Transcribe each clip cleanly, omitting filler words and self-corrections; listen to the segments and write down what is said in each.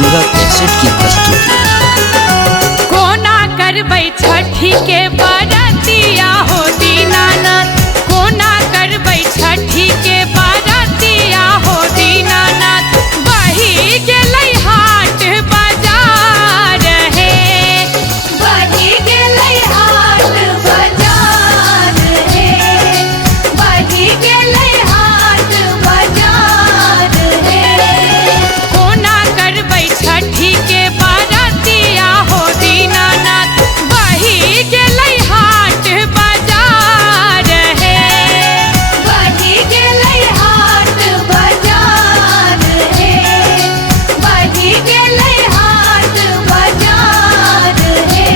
Ganga cassette की प्रस्तुति। कोना करबै छठी के बरतिया हो दीनानाथ, कोना करबै छठी के बरतिया हो दीनानाथ। बही गेलै हाट बाजार हे, बही गेलै हाट बाजार हे, बही गेलै हाट बाजार हे। कोना करबै छठी के बरतिया हो दीनानाथ। बही गेलै हाट बाजार हे, बही गेलै हाट बाजार हे, बही गेलै हाट बाजार हे।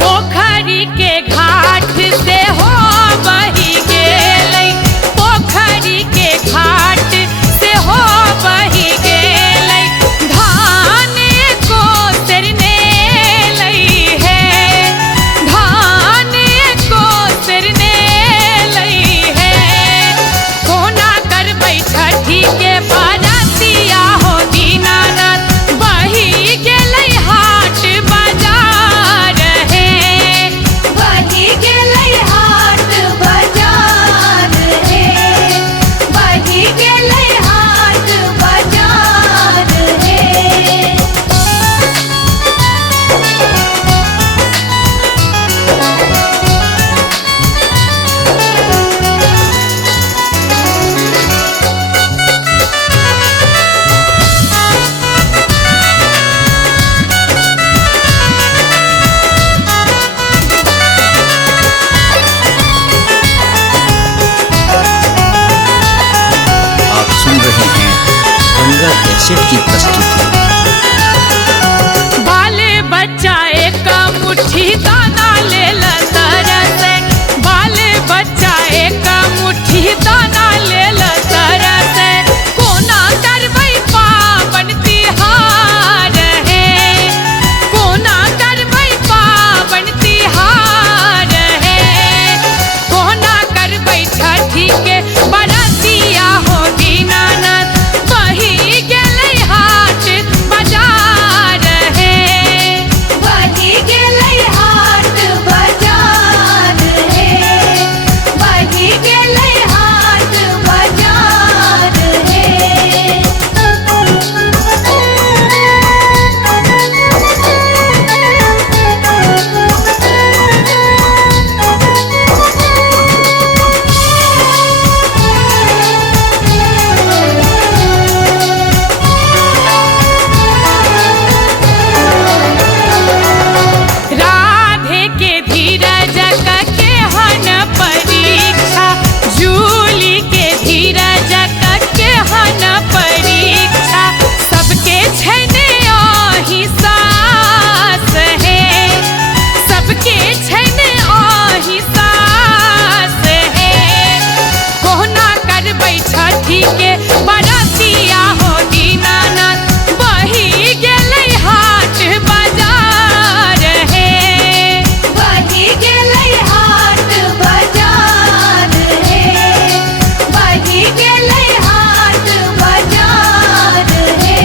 पोखरी के घाट से हो बही गेलै, पोखरी के घाट से हो बही गेलै। धान को तेरने लै है, धान को तेरने लै है। कोना करबै छठी के बरतिया हो दीनानाथ। बही गेलै हाट बाजार हे, बही गेलै हाट बाजार हे, बही गेलै हाट बाजार हे। आप सुन रहे हैं गंगा कैसेट की प्रस्तुति। बाल बच्चा एक मुट्ठी दाना ले तरसे, बाल बच्चा एक मुट्ठी दाना ले तरसे। कोना करबै पावन तिहार हे, कोना करबै पावन तिहार हे। कोना करबै छठी के बरतिया हो दीनानाथ। बही गेलै हाट बाजार हे, बही गेलै हाट बाजार हे, बही गेलै हाट बाजार हे। राधे के धीरज के हन परीक्षा, जूली के धीरज के हन परीक्षा। सबके छैने आही सास हे, सबके छैने आही सास हे। कोना करबै छठी के बरतिया हो दीनानाथ। बही गेलै हाट बाजार हे, बही गेलै हाट बाजार हे, बही गेलै हाट बाजार हे।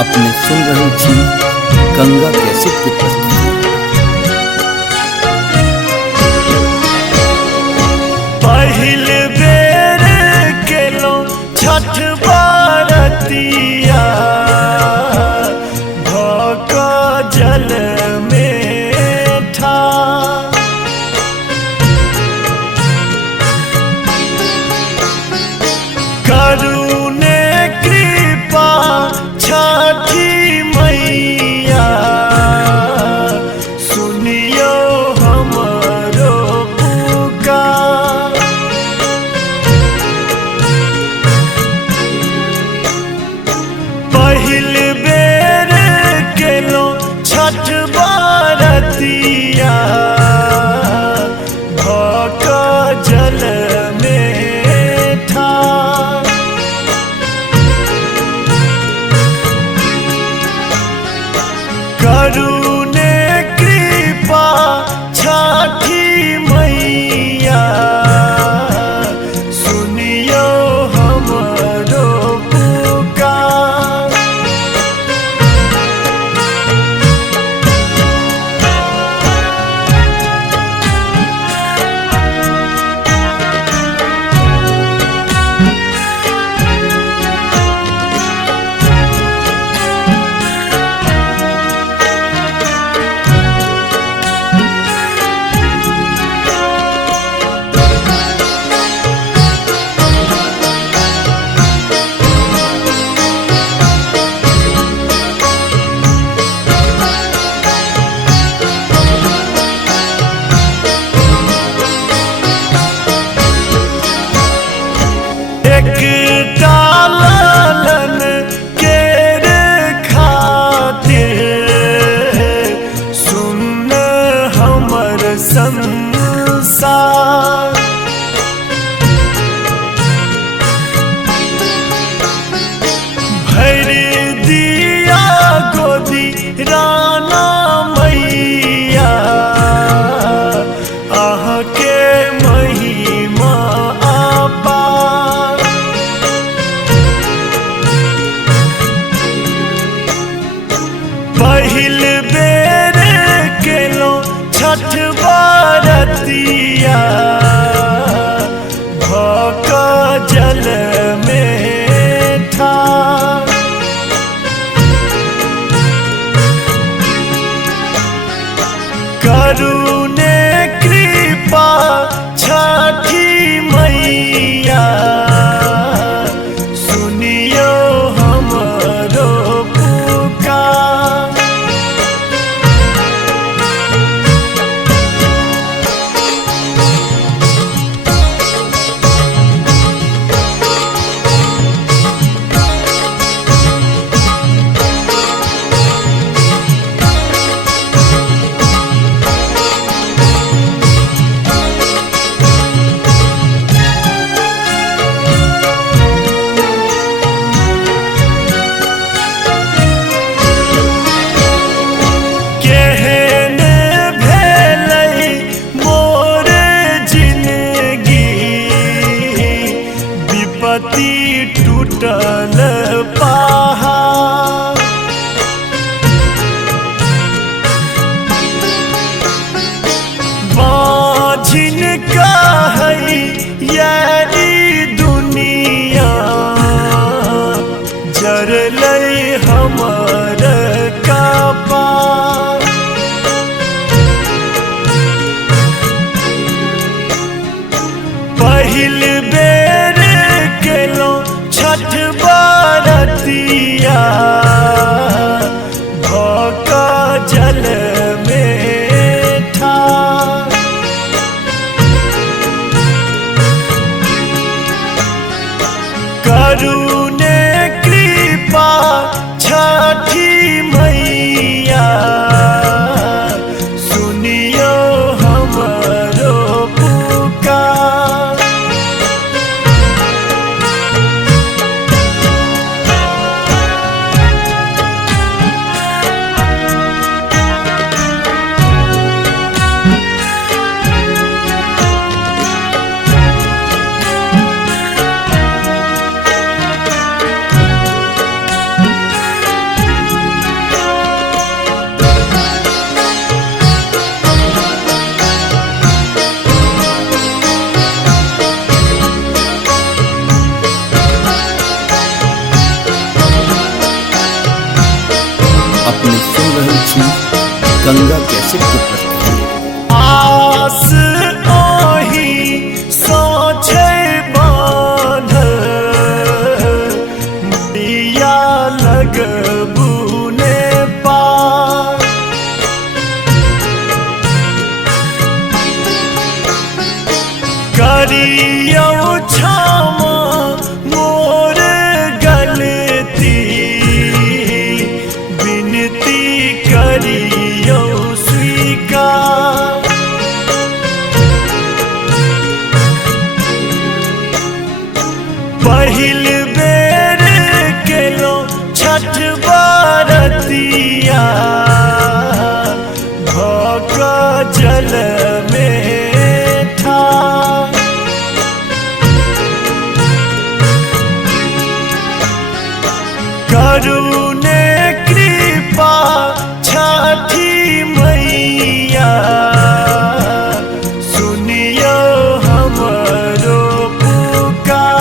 अपने सुन रहे थी गंगा कैसेट की प्रस्तुति। पहिल बेर केलो छठ बरतिया, भक जल में ठार। करुणे कृपा छठी मैया, सुनियो संसार। भर दिया गोदी राना मैया, आह के महिमा अपार। पहिल बेर केलो छठ बरतिया, भक जल में ठार। करुणे कृपा छठी मैया, सुनियो हमरो पुकार। केहन भेलै मोर जिंदगी, विपत्ति टूटल पहाड़। बाझिन कहै यारी दुनिया, जरलै हमर कपार। पहिल बेर केलो छठ बरतिया, भक जल में ठार। करुणे कृपा छठी मैया, सुनियो हमरो पुकार। अपने सुन रहे छी गंगा कैसेट की प्रस्तुति। आस ओही सोचे बांधल, दिया लगबू ने पार। करियो क्षमा मोर गलती, विनती करियो स्वीकार। पहिल बेर केलो छठ बरतिया, भक जल में ठार। करुणे कृपा छठी मैया, सुनियो हमरो पुकार।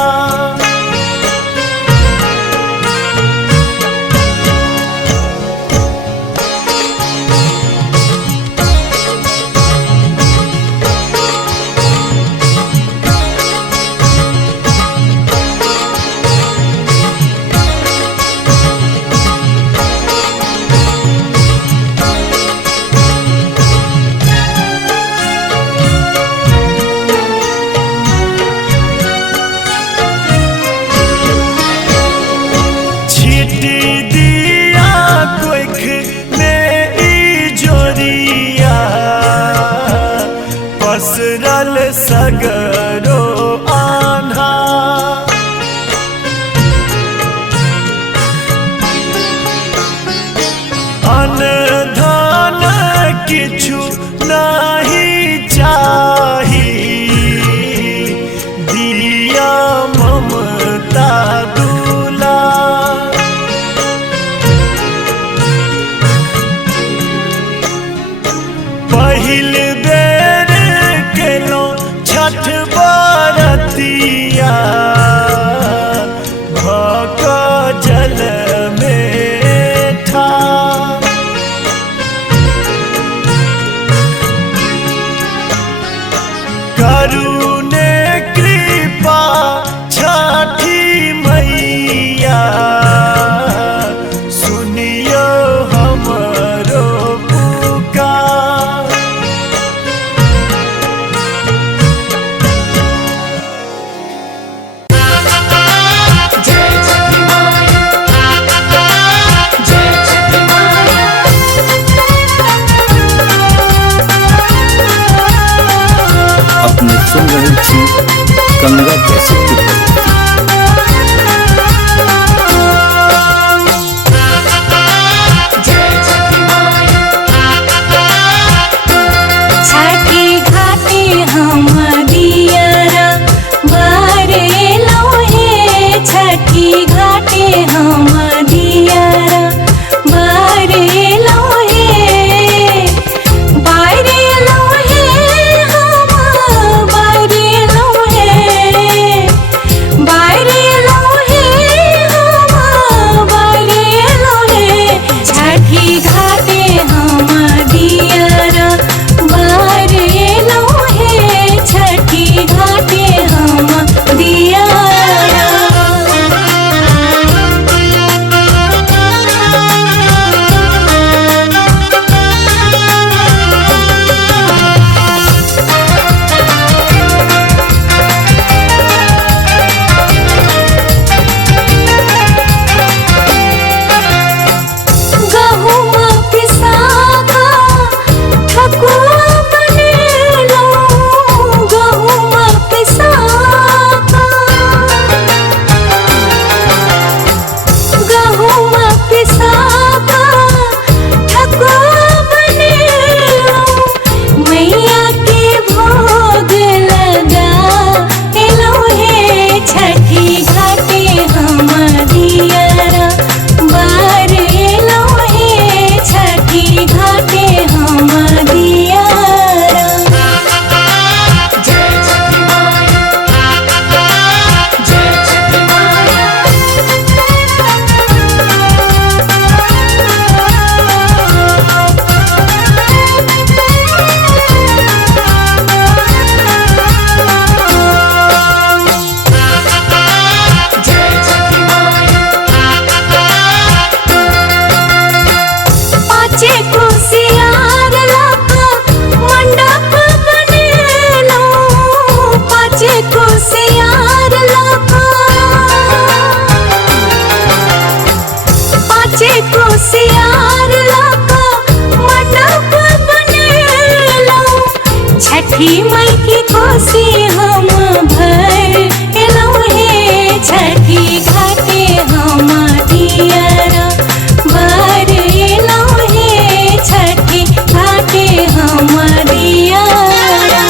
सगरो आन्हा अनधान किछु नहीं चाही दिया ममता दूला पहिल बेर केलो छठ बरतिया भक जल में ठार करुणे कृपा छठी मैया सुनियो हमरो पुकार अपने सुन रहे थी गंगा कैसेट की प्रस्तुति। छठी घाटे हम दियरा बारे लोहे छठी घाटे हम दियरा बारे लोहे बारे लोहे हम बारे लोहे बारे लोहे हम बारे लोहे छठी घाटे हम दियरा बारे लोहे छठी घाटे हम दियरा गहुमा पिसागा ठकुआ बनेलो गहुमा पिसागा गहुमा पिसागा ठकुआ बनेलो मैया के भोग लगा एलो हे छठी घाटे हम दियरा बारे लोहे छठी घाटे हम दियरा पाचे कुसियार लाका मंडप बनेलो पाचे कुसियार लाका पाचे कुसियार लाका मंडप बनेलो छठी माई की कोसी हम भर एलो हे छठी घाटे हम दियरा बारे लोहे छठी घाटे हम दियरा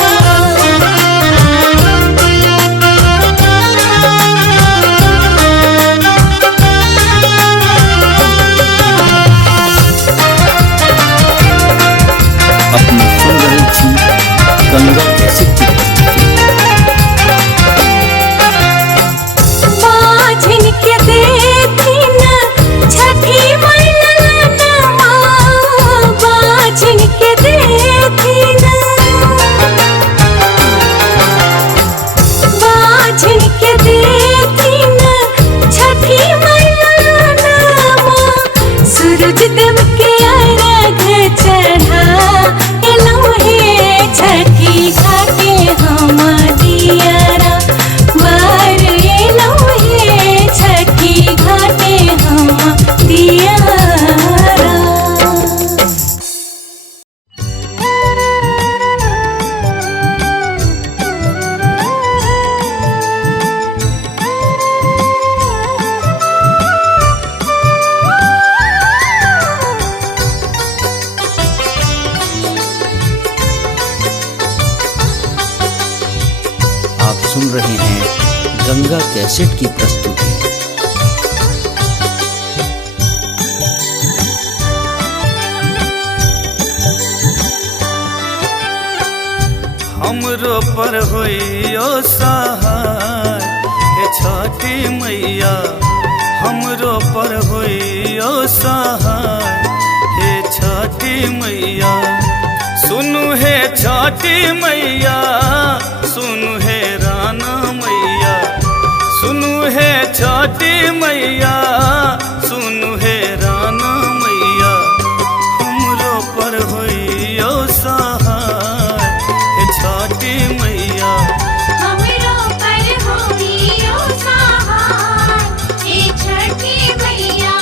अपने सुन रहे थी गंगा कैसेट की प्रस्तुति। बाझिन के देखिन छठी मैलनवा बाझिन के देखिन बाझिन के देखिन छठी मैलनवा सूरज देव के अर्घ चढ़ा एलो हे छठी घाटे सुन रहे हैं गंगा कैसेट की प्रस्तुति। हमरो पर होइयो सहाय हे छठी मैया, हमरो पर होइयो सहाय हे छठी मैया। सुनु हे छठी मैया, सुनु हे राना मैया, सुनु हे छठी मैया, सुनु हे राना मैया। हमरो पर होइयो सहाय हे छठी मैया, हमरो पर होइयो सहाय हे छठी मैया।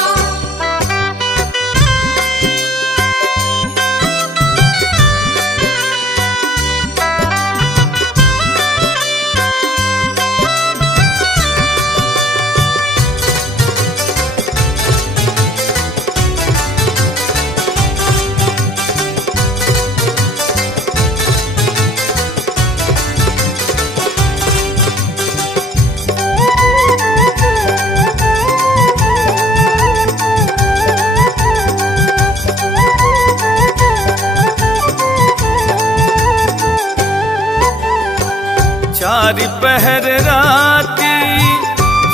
चारि पहर राती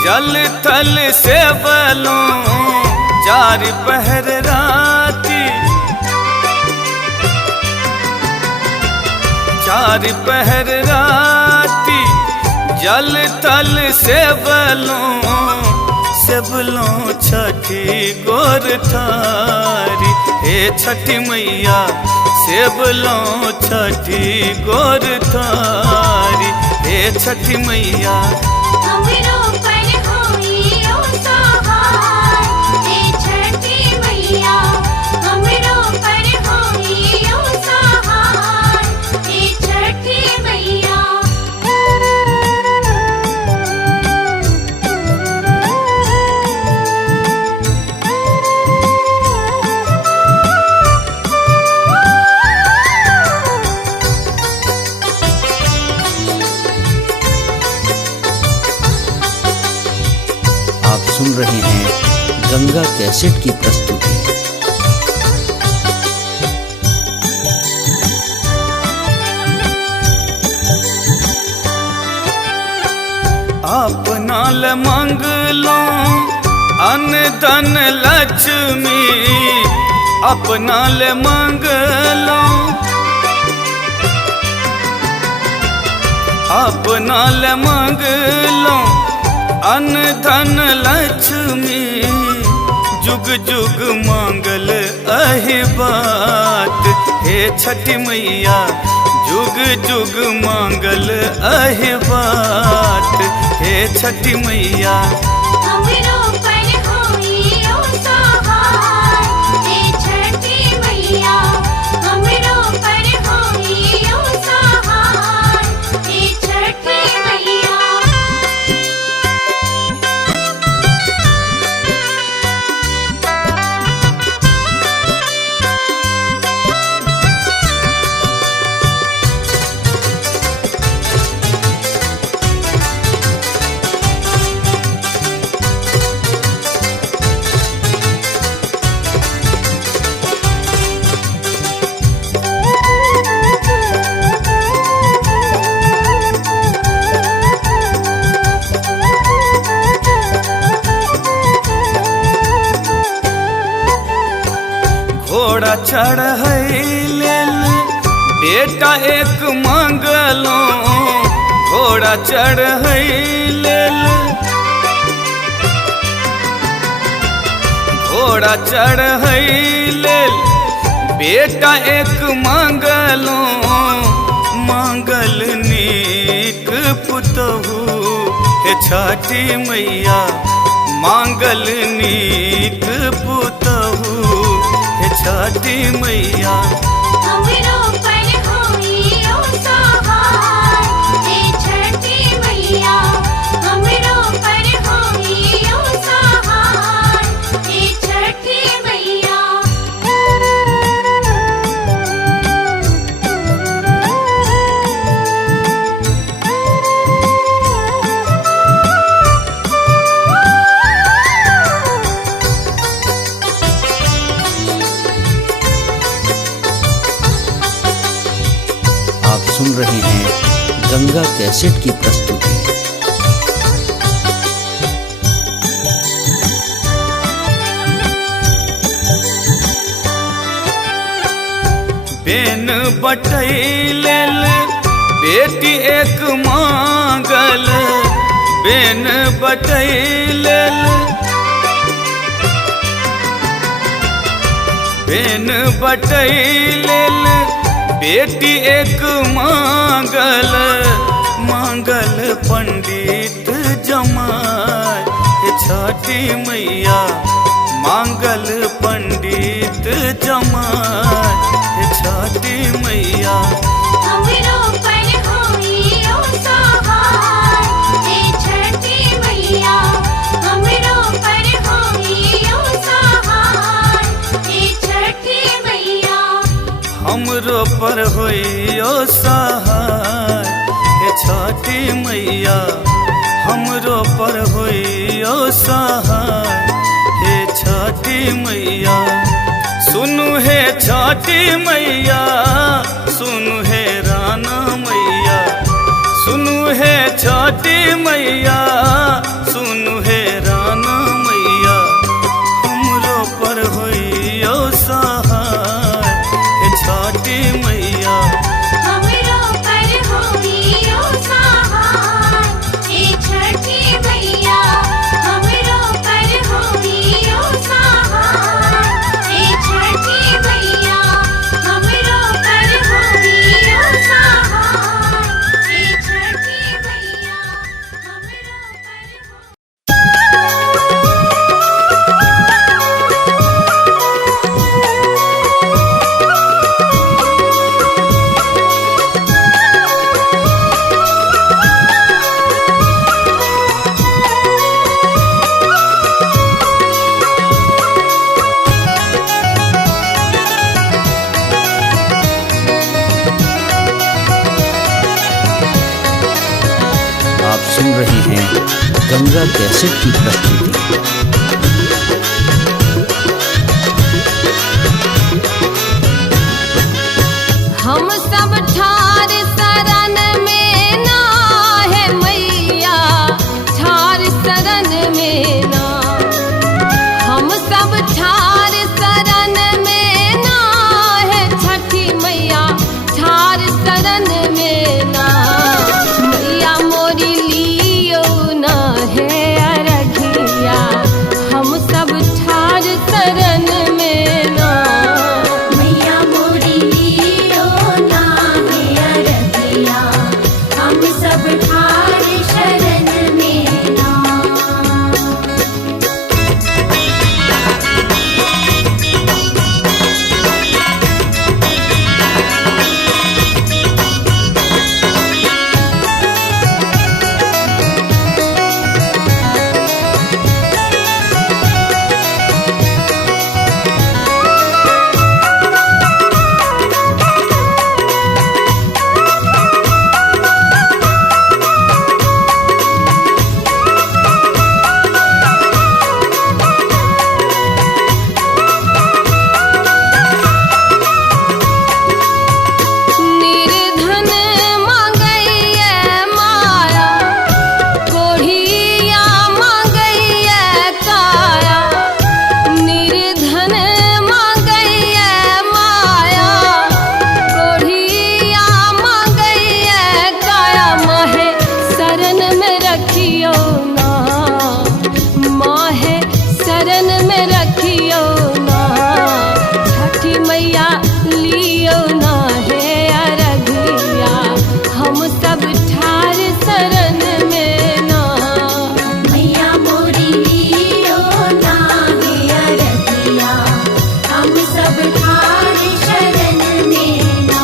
जल थल से बलों, चारि पहर राती, चारि पहर राती जल थल से बलों छठी गोर थारी हे छठी मैया। सेबलों छठी गोर थारी हे छठी मैया। हमरो पर होइयो सहाय हे छठी मैया, हमरो पर होइयो सहाय हे छठी मैया। आप सुन रहे हैं गंगा कैसेट की प्रस्तुति। अपना ल मंगलो अन्न धन लक्ष्मी, अपना ल मंगलो, अपना ल मंगलो अन्न धन लक्ष्मी। जुग जुग मांगल अहि बात हे छठी मैया, जुग जुग मांगल अहि बात हे छठी मैया। हमरो पर होइयो सहाय हे छठी मैया, हमरो पर होइयो सहाय हे छठी मैया। घोड़ा चढ़ैलेल बेटा एक मंगलो, घोड़ा चढ़ैलेल, घोड़ा चढ़ैलेल बेटा एक मंगलो। मांगल नीक पुतहु हे छठी मैया, मांगल नीक पुतहु हे छठी मैया। हमरो पर होइयो सहाय हे छठी मैया, हमरो पर होइयो सहाय हे छठी मैया। गंगा कैसेट की प्रस्तुति। बेन बटैलेल बेटी एक मांगल, बेन बटैलेल बेन बटैलेल बेटी एक मांगल, मांगल पंडित जमाय छठी मैया, मांगल पंडित जमाय छठी मैया। हमरो पर होई ओ सहाय हे छठी मैया, हमरो पर होई ओ सहाय हे छठी मैया। हमरो पर होई ओ सहाय हे छठी मैया, हमरो पर होई ओ सहाय हे छठी मैया। सुनु हे छठी मैया, सुनु हे राना मैया, सुनु हे छठी मैया, सुनु हे राना मैया। हमरो पर होई ओ सहाय हे छठी मैया, हमरो पर होई ओ सहाय हे छठी मैया, हमरो पर होई ओ सहाय हे छठी मैया, हमरो पर होई ओ सहाय हे छठी मैया, हमरो पर आप सुन रहे हैं गंगा कैसेट की प्रस्तुति। हम सब ठार शरण में ना है मैया, ठार शरण में ना। हम सब ठार शरण में ना है छठी मैया, ठार शरण में ना। मैया मोरी लियो ना है अरघिया, हम सब ठार शरण में ना। मैया मोरी लियो ना है अरघिया, हम सब ठार शरण में ना। निर्धन मांगैया माया, कोढ़िया मांगैया काया। निर्धन मांगैया माया, कोढ़िया मांगैया काया। माहे शरण में रखियो ना, माहे शरण में रखियो ना। छठी मैया लियो ना है अरघिया, हम सब ठार शरण में ना। मैया मोरी लियो ना है अरघिया, हम सब ठार शरण में ना।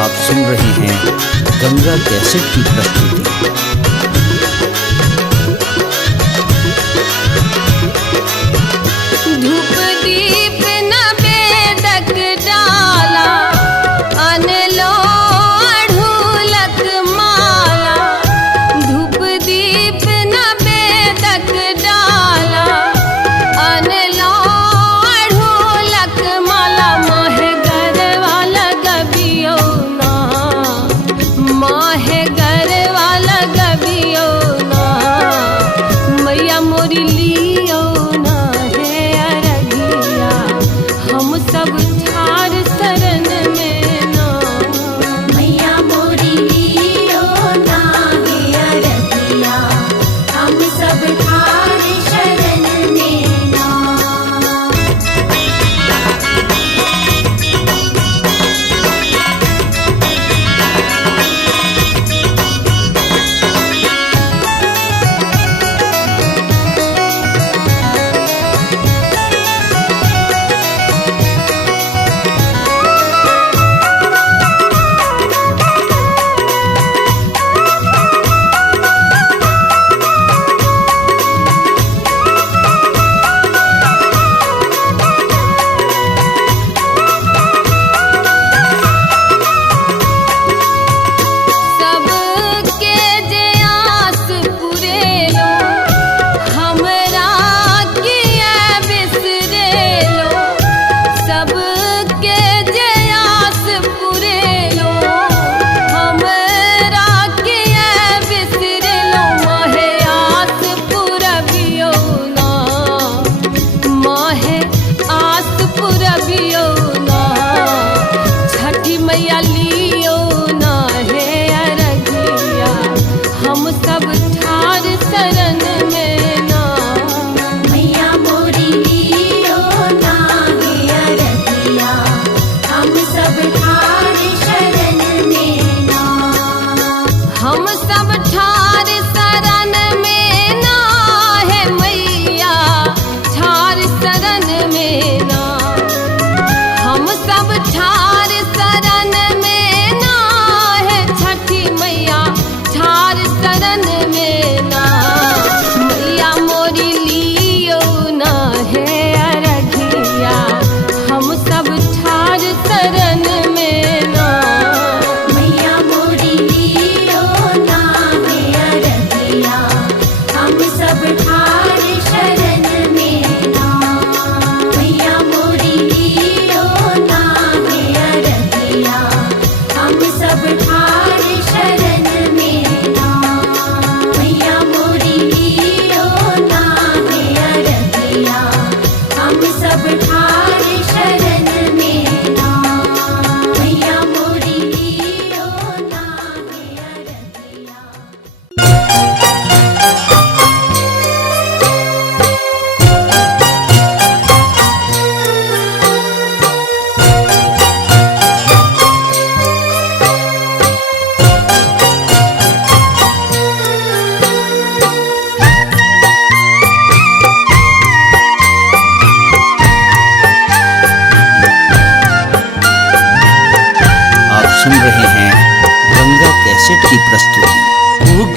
आप सुन रहे हैं गंगा कैसेट की प्रस्तुति।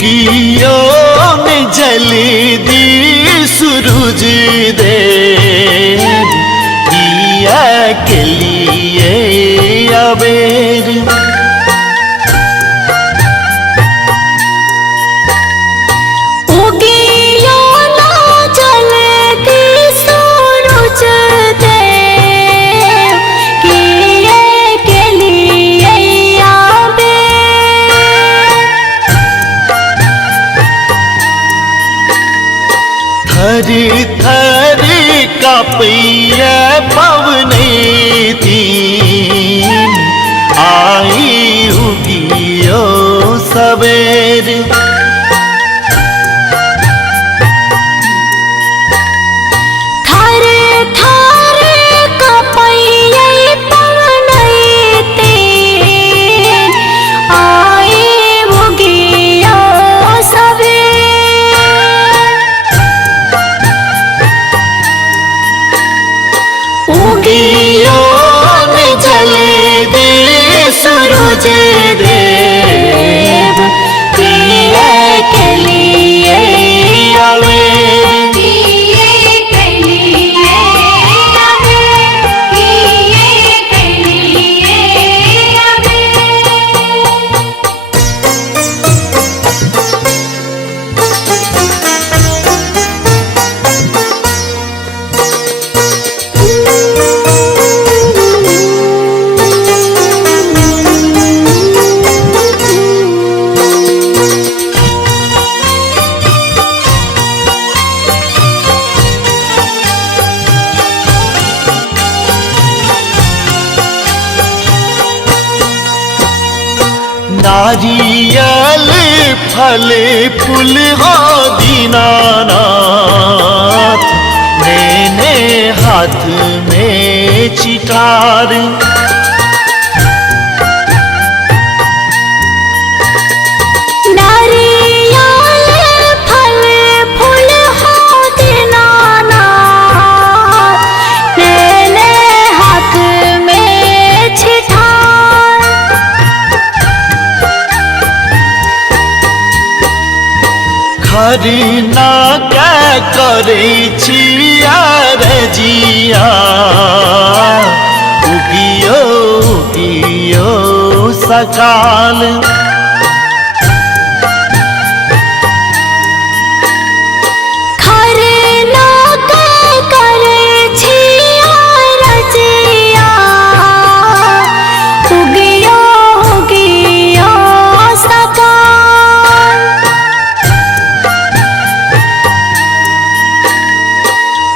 उगियो ने जल्दी सूरज दे दिया के लिए अबेर उगियो ना जल्दी सूरज देव किए के लिए आबे थरी थरी कापिया पवने तीन आई उगियो सवेर थारे थारे कपैये पवनैते आए उगियो सवेर उगियो ने जले दे सूरज देव किए के लिए आवे किए के लिए आवे किए के लिए आवे नारियल फल फूल हो दीनानाथ मैंने हाथ में चितार नारियल फल फूल हो दीनानाथ मैंने हाथ में छिठार खरना क्या करे छिया रजिया उगियो उगियो सकाल खरना के करे छिया रजिया उगियो उगियो सकाल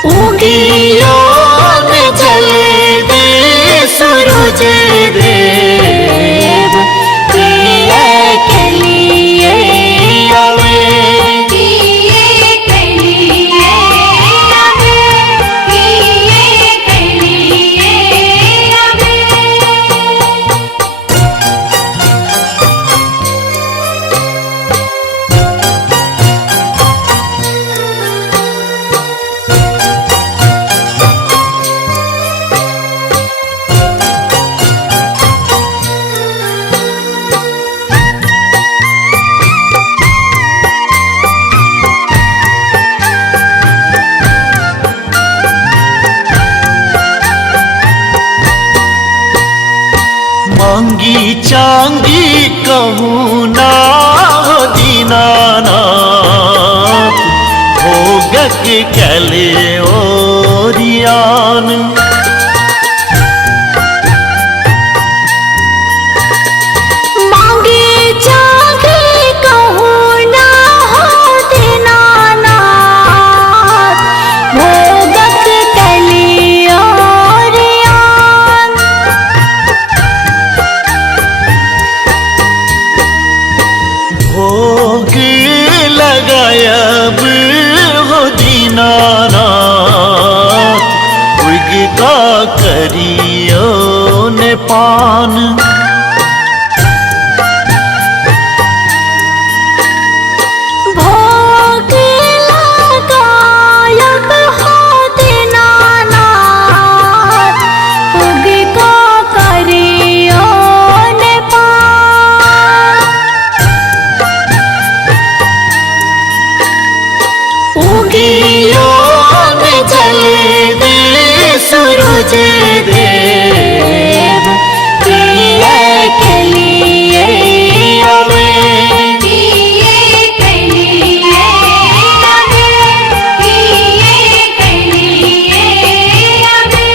उगियो ने जले दे सूरज देव किए के लिए आवे किए के लिए आवे किए के लिए आवे मांगी चांगी कहूँ ना दीनानाथ भोगक कले ओरियान मांगे जागे कहूँ ना हो दीनानाथ भोगक कली ओरियान भोग लगायब हो दीनानाथ उग का सूरज देव किए के लिए आवे किए के लिए आवे किए के लिए आवे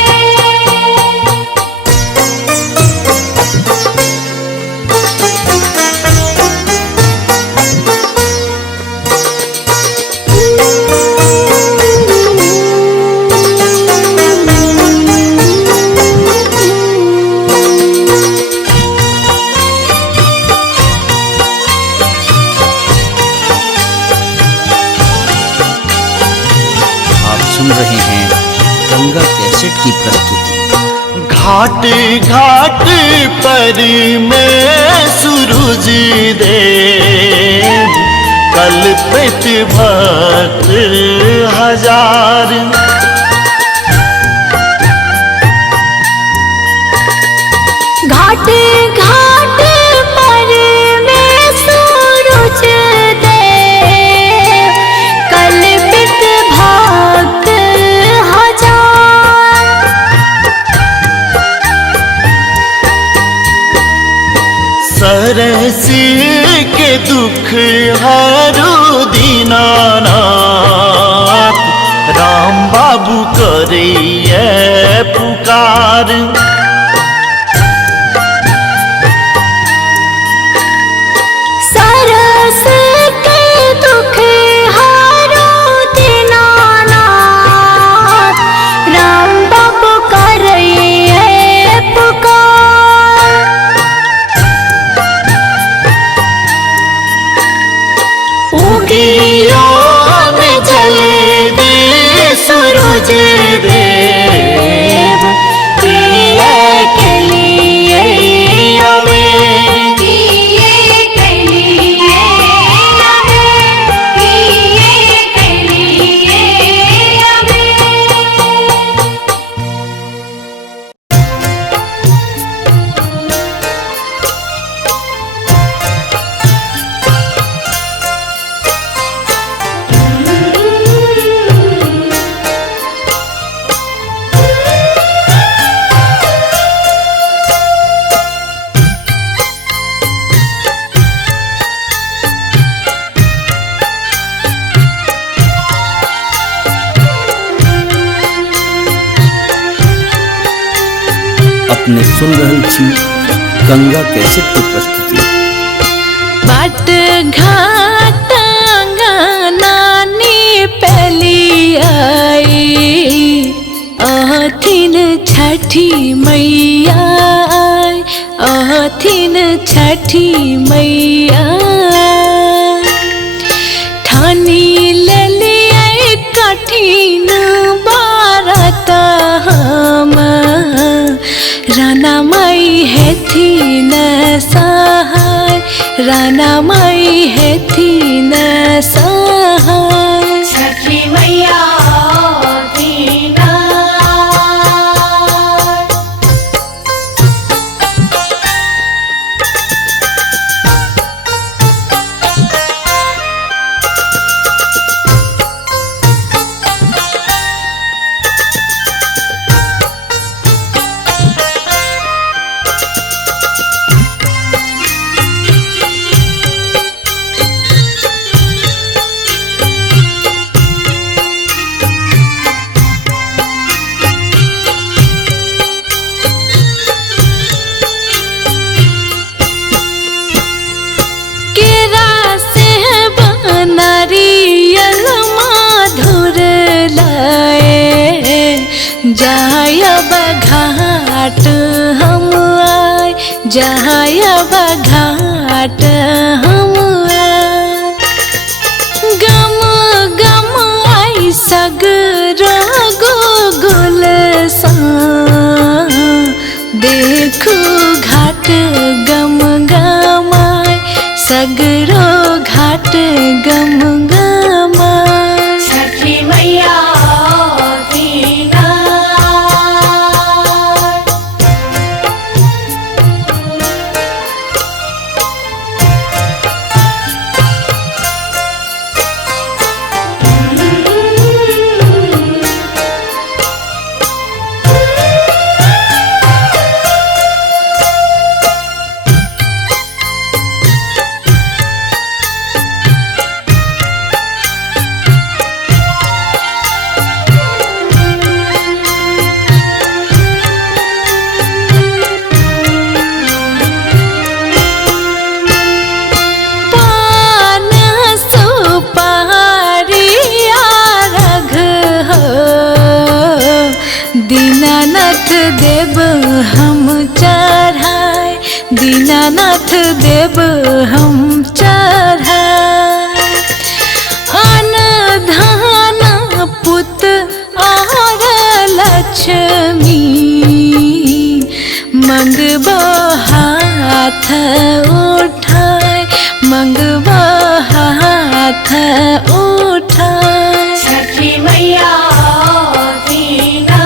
आप सुन रहे हैं गंगा कैसेट की प्रस्तुति। घाट घाट पर मैं सूरज देव कल्पित भक्त हजार घाट घाट पर में सूरज देव कल्पित भक्त हजार सरस के दुख हरो दीनानाथ राम बाबू करिए पुकार सरस के दुख हारो दीनानाथ राम बाबू करइए पुकार उगियो में जल दे सूरज देव किए के लिए आवे किए के लिए आवे किए के लिए आवे अपने सुन रहल छी गंगा कैसेट की प्रस्तुति। बाट घाट नानी पहली आई आथिन छठी मैया आथिन छठी मैया ठानी ले लिया कठिन बारत हम राना माई है थी न सहाय राना माई है थी न सहाय छठी मैया दीना घाट हम आए जहाँ घाट हम आए गम गम आई सगरो गोगुल सा देखो घाट गम गमाय सगरो घाट गम गमाय छठी मैया दीना देव हम चढ़ाए, दीनानाथ देव हम चढ़ाए। अन धन पुत और लक्ष्मी, मंगबो हाथ उठाए, मंगबो हाथ उठाए। छठी मैया दीना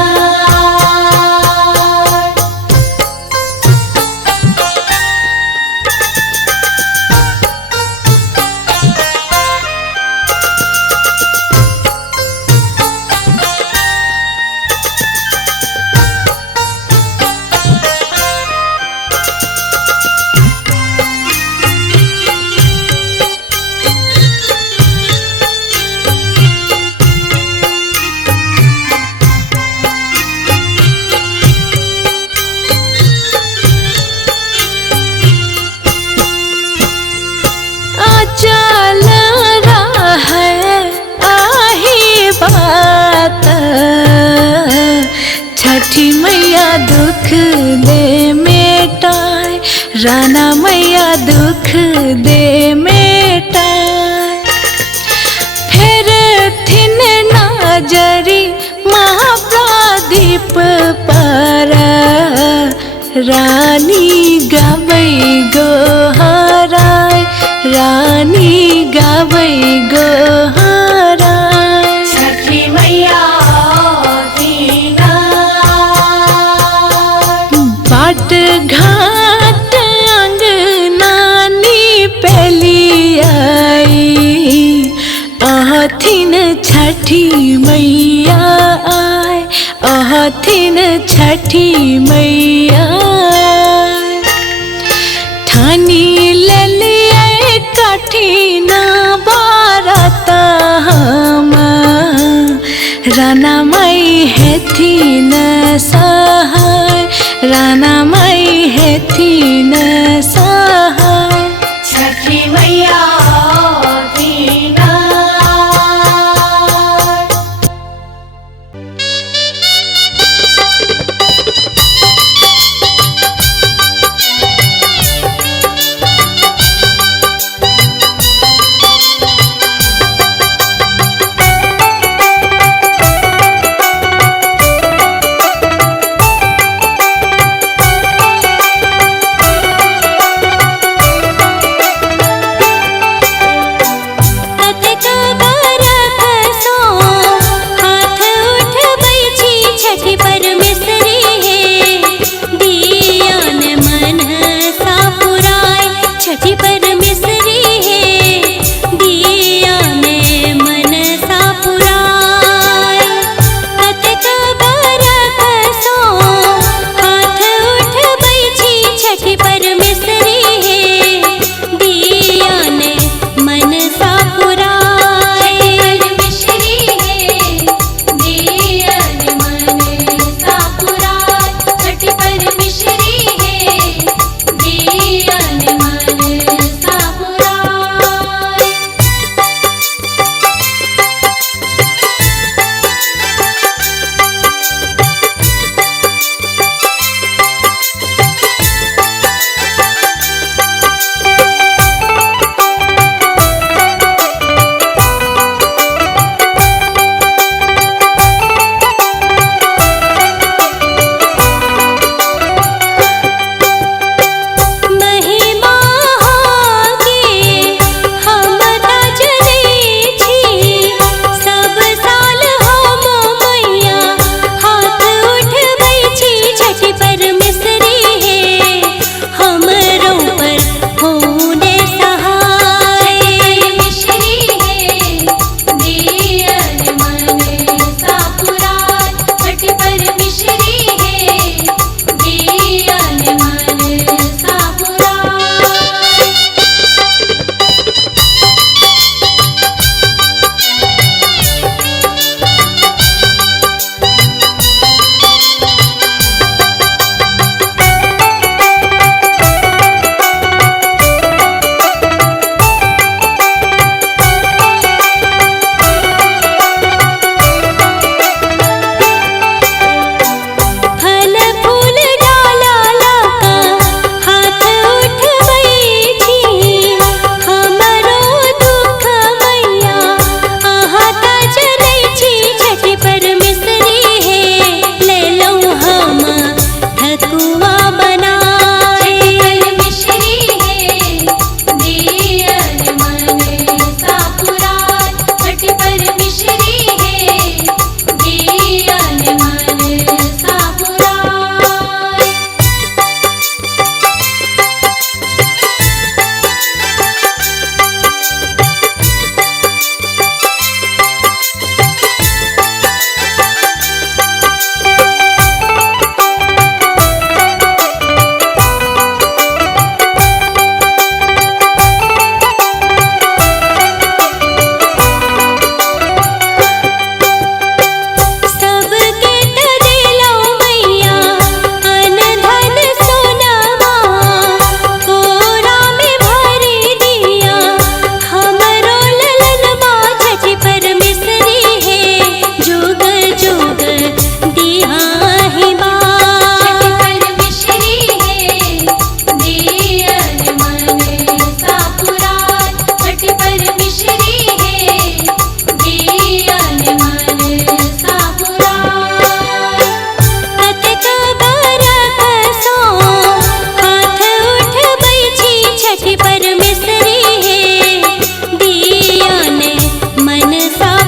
चल रहे आही बात, छठी मैया दुख दे मेटाए, राना मैया दुख दे मेटाए। फिर थिन नजरी महाप्रदीप पर, रानी गाबै गोहराय, रानी गाबै गोहराय। छठी मैया दीना बाट घाट अंगनानी पेली आई, अहथिन छठी मैया आय, अहथिन छठी मैया आय। ठानी लेलिए कठिन बारत हम, राना माई हेथिन सहाय, राना माई हेथिन सहाय। छठी मैया दीना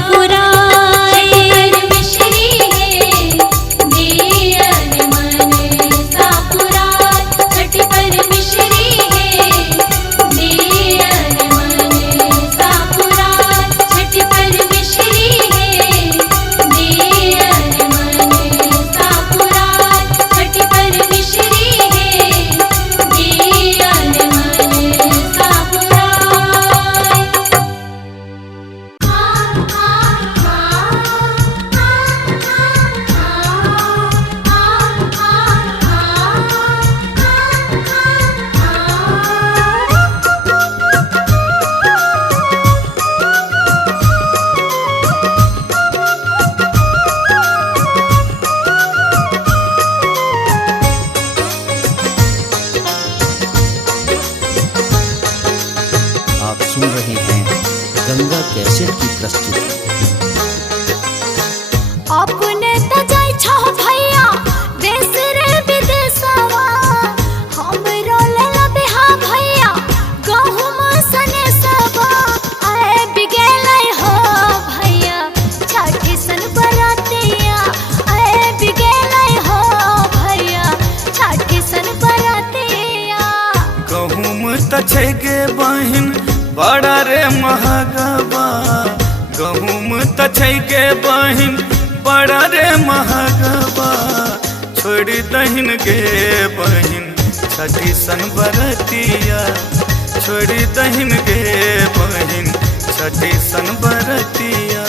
पुराए। मिश्री है दियन मनसा पुराए, छठी पर मिश्री है दियन मनसा पुराए, छठी पर मिश्री है दियन मनसा पुराए, छठी पर मिश्री है दियन मनसा पुराए। आप सुन रहे हैं गंगा कैसेट की प्रस्तुति। अपने त जाय छो भैया देश रे विदेशवा, हमरो लेला बिहा भैया गहुम सने सबा। आए बिगेलै हो भैया छठी सन बरातिया, आए बिगेलै हो भैया छठी सन बरातिया। गहुम त छै गे बहिन बड़ा रे महगबा, गहुम त छै गे बहिन बड़ा रे महगबा। छोड़ी दहिन गे बहिन छठी सन बरतिया, छोड़ी दहिन गे बहिन छठी सन बरतिया।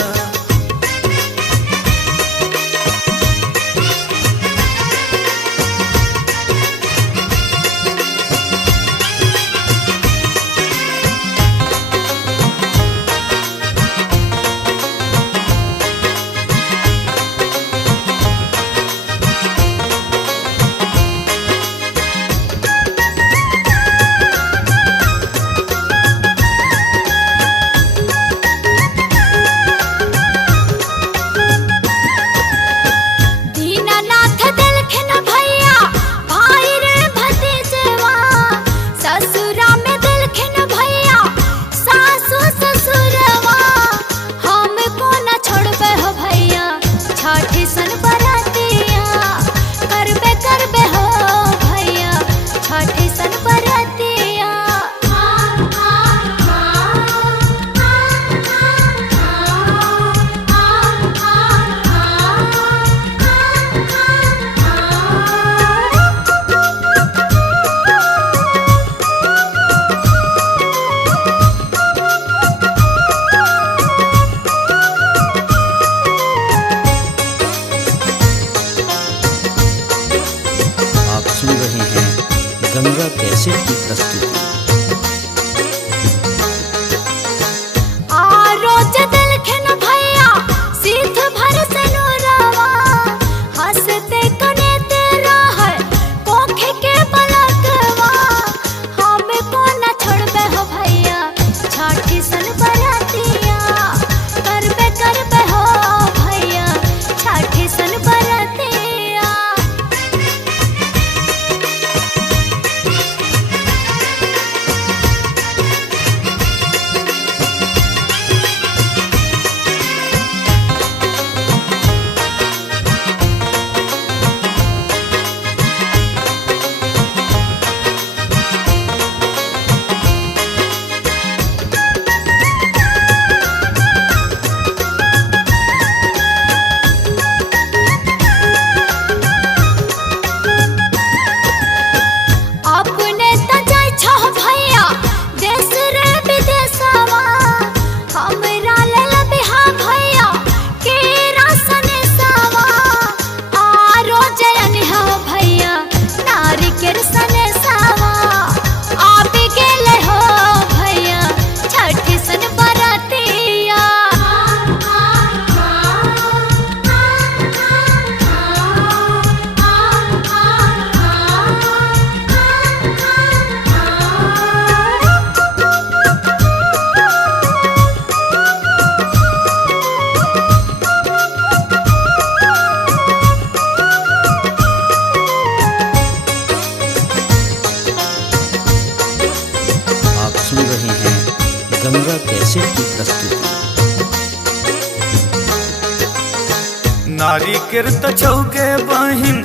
नारी किरत छौके बहिन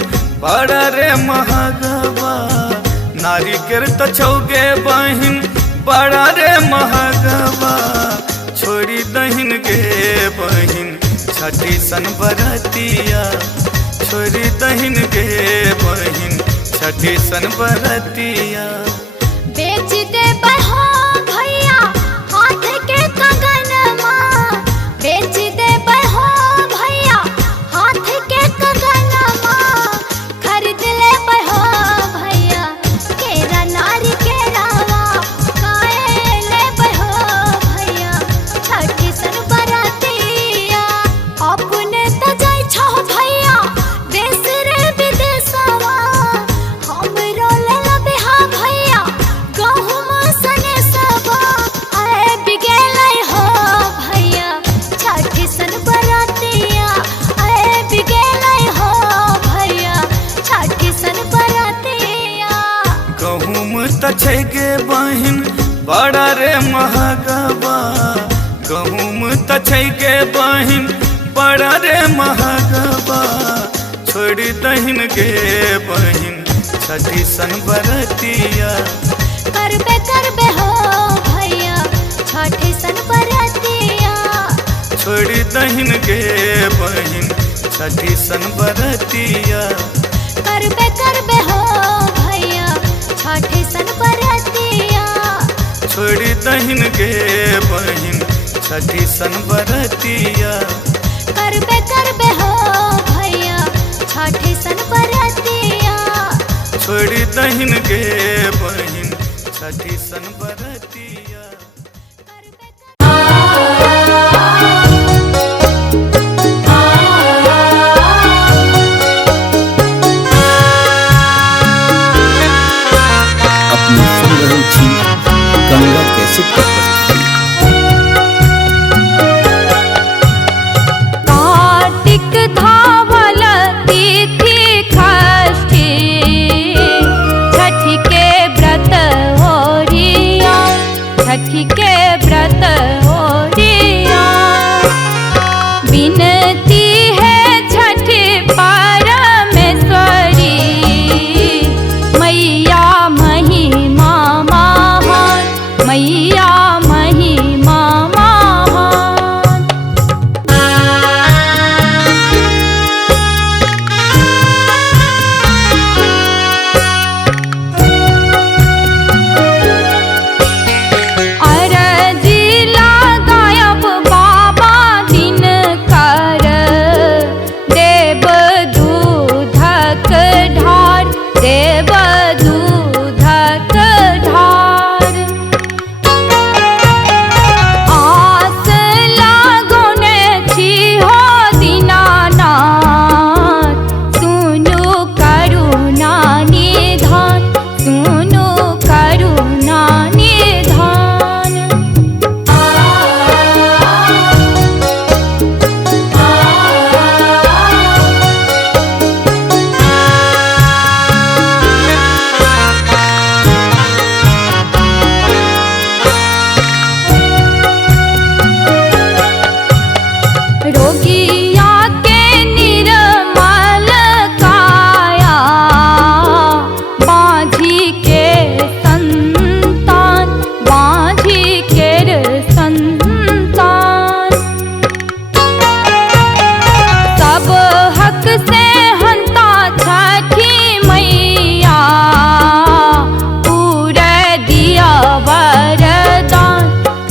बड़ा रे महगवा। नारी किरत छौके बहिन बड़ा रे महगवा। छोड़ी दहिन गे बहिन छठी सन बरतिया। छोड़ी दहिन गे बहिन छठी सन बरतिया। बेच दे बहो भैया हाथ के कंगनमा। बेच दे बहो भैया हाथ के कंगनमा। खरीद ले बहो भैया केरा नारी के रावा। काहे ले बहो भैया छठी सन बरातिया। अपने त जाय छो भैया देश रे विदेशवा। हमरो ले बिहा भैया गहुम सने सबा। आए बिगेलै हो भैया छठी सन बरातिया। आए बिगेलै हो भैया छठी सन बरातिया। गहुम त छै गे बहिन बड़ा रे महगवा। गहुम त छै गे बहिन बड़ा रे महगवा। छोड़ी दहिन गे बहिन छठी सन बरतिया। करबे हो भैया छठी सन बरातिया। छोड़ी दहिन गे बहिन छठी सन बरतिया। करबे हो भैया छठी सन बरातिया। छोड़ी दहिन गे बहिन छठी सन बरतिया। करबे हो भैया छठी सन बरातिया। छोड़ी दहिन गे बहिन छठी सन बरतिया। अपनी सुन रही थी गंगा कैसेट की प्रस्तुति। कार्तिक धावल तिथि षष्ठी। छठी के व्रत होरिया। छठी के व्रत होरिया। विनती है छठी परमेश्वरी। मैया महिमा महान। मैया महिमा महान। अरजी लगायब बाबा दिनकर। देव दूधक ढार। देव दूधक ढार। आस लागोने छी हो दीनानाथ। सुनु करुणा निधान। सुनु करुणा निधान। रोगिया के निर्मल काया। बाँझी के संतान। बाँझी केर संतान। सब हक से हंता छठी मैया। पूरे दिया वरदान।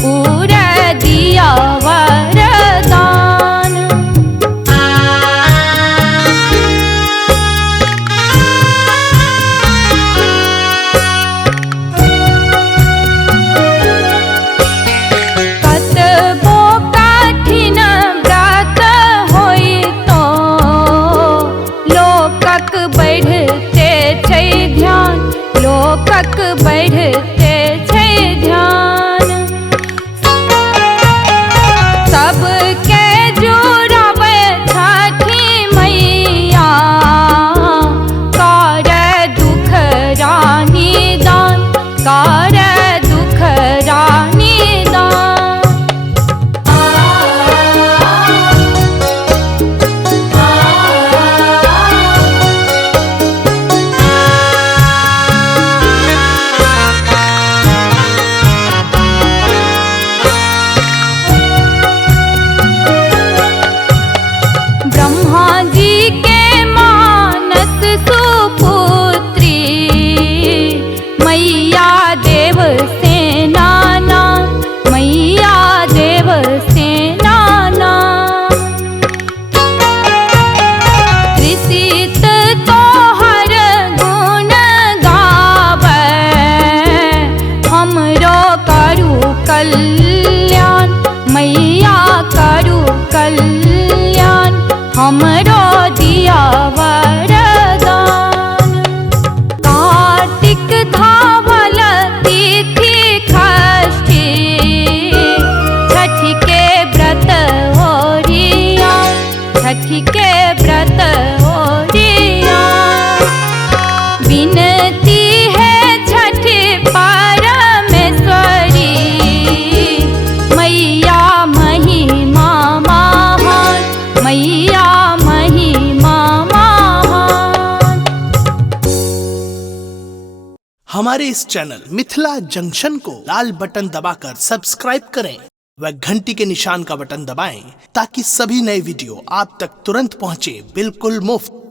पूरे दिया वरदान। छठी के व्रत ओरिया। विनती है छठी परमेश्वरी, मैया महिमा महान, मैया महिमा महान। हमारे इस चैनल मिथिला जंक्शन को लाल बटन दबाकर सब्सक्राइब करें व घंटी के निशान का बटन दबाएं ताकि सभी नए वीडियो आप तक तुरंत पहुंचे, बिल्कुल मुफ्त।